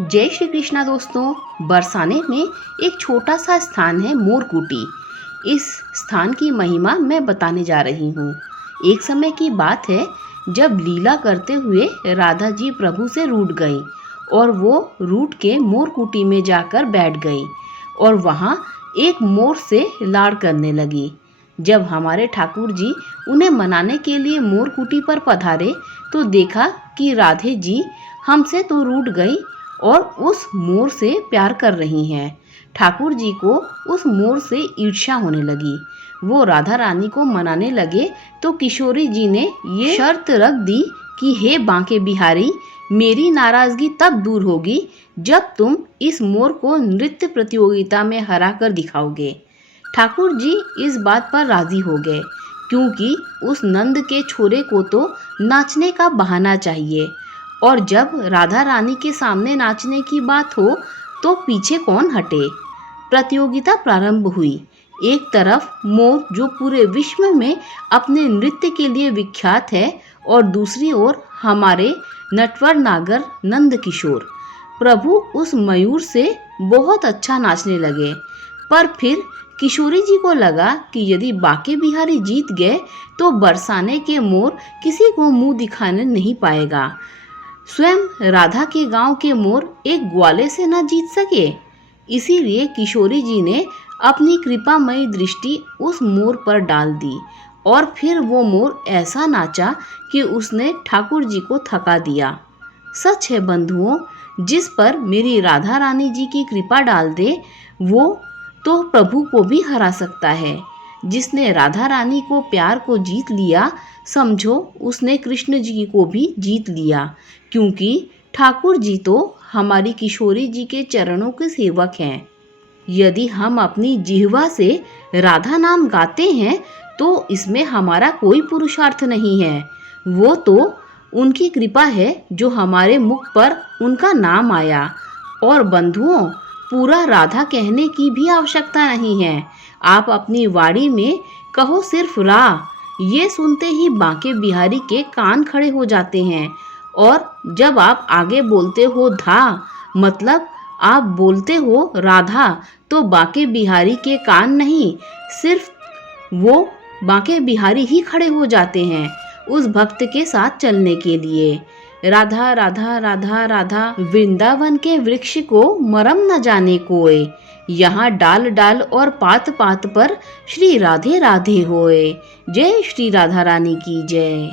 जय श्री कृष्णा दोस्तों। बरसाने में एक छोटा सा स्थान है मोरकुटी। इस स्थान की महिमा मैं बताने जा रही हूँ। एक समय की बात है जब लीला करते हुए राधा जी प्रभु से रूठ गई और वो रूठ के मोरकुटी में जाकर बैठ गई और वहाँ एक मोर से लाड़ करने लगी। जब हमारे ठाकुर जी उन्हें मनाने के लिए मोरकुटी पर पधारे तो देखा कि राधे जी हमसे तो रूठ गई और उस मोर से प्यार कर रही हैं। ठाकुर जी को उस मोर से ईर्ष्या होने लगी। वो राधा रानी को मनाने लगे तो किशोरी जी ने ये शर्त रख दी कि हे बांके बिहारी, मेरी नाराजगी तब दूर होगी जब तुम इस मोर को नृत्य प्रतियोगिता में हरा कर दिखाओगे। ठाकुर जी इस बात पर राजी हो गए क्योंकि उस नंद के छोरे को तो नाचने का बहाना चाहिए और जब राधा रानी के सामने नाचने की बात हो तो पीछे कौन हटे। प्रतियोगिता प्रारंभ हुई। एक तरफ मोर जो पूरे विश्व में अपने नृत्य के लिए विख्यात है और दूसरी ओर हमारे नटवर नागर नंद किशोर प्रभु उस मयूर से बहुत अच्छा नाचने लगे। पर फिर किशोरी जी को लगा कि यदि बांके बिहारी जीत गए तो बरसाने के मोर किसी को मुंह दिखाने नहीं पाएगा। स्वयं राधा के गांव के मोर एक ग्वाले से न जीत सके। इसीलिए किशोरी जी ने अपनी कृपामयी दृष्टि उस मोर पर डाल दी और फिर वो मोर ऐसा नाचा कि उसने ठाकुर जी को थका दिया। सच है बंधुओं, जिस पर मेरी राधा रानी जी की कृपा डाल दे वो तो प्रभु को भी हरा सकता है। जिसने राधा रानी को प्यार को जीत लिया, समझो उसने कृष्ण जी को भी जीत लिया, क्योंकि ठाकुर जी तो हमारी किशोरी जी के चरणों के सेवक हैं। यदि हम अपनी जिह्वा से राधा नाम गाते हैं तो इसमें हमारा कोई पुरुषार्थ नहीं है। वो तो उनकी कृपा है जो हमारे मुख पर उनका नाम आया। और बंधुओं, पूरा राधा कहने की भी आवश्यकता नहीं है। आप अपनी वाणी में कहो सिर्फ रा, ये सुनते ही बांके बिहारी के कान खड़े हो जाते हैं। और जब आप आगे बोलते हो धा, मतलब आप बोलते हो राधा, तो बांके बिहारी के कान नहीं, सिर्फ वो बांके बिहारी ही खड़े हो जाते हैं उस भक्त के साथ चलने के लिए। राधा राधा राधा राधा, वृंदावन के वृक्ष को मरम न जाने कोय, यहाँ डाल डाल और पात पात पर श्री राधे राधे होए। जय श्री राधा रानी की जय।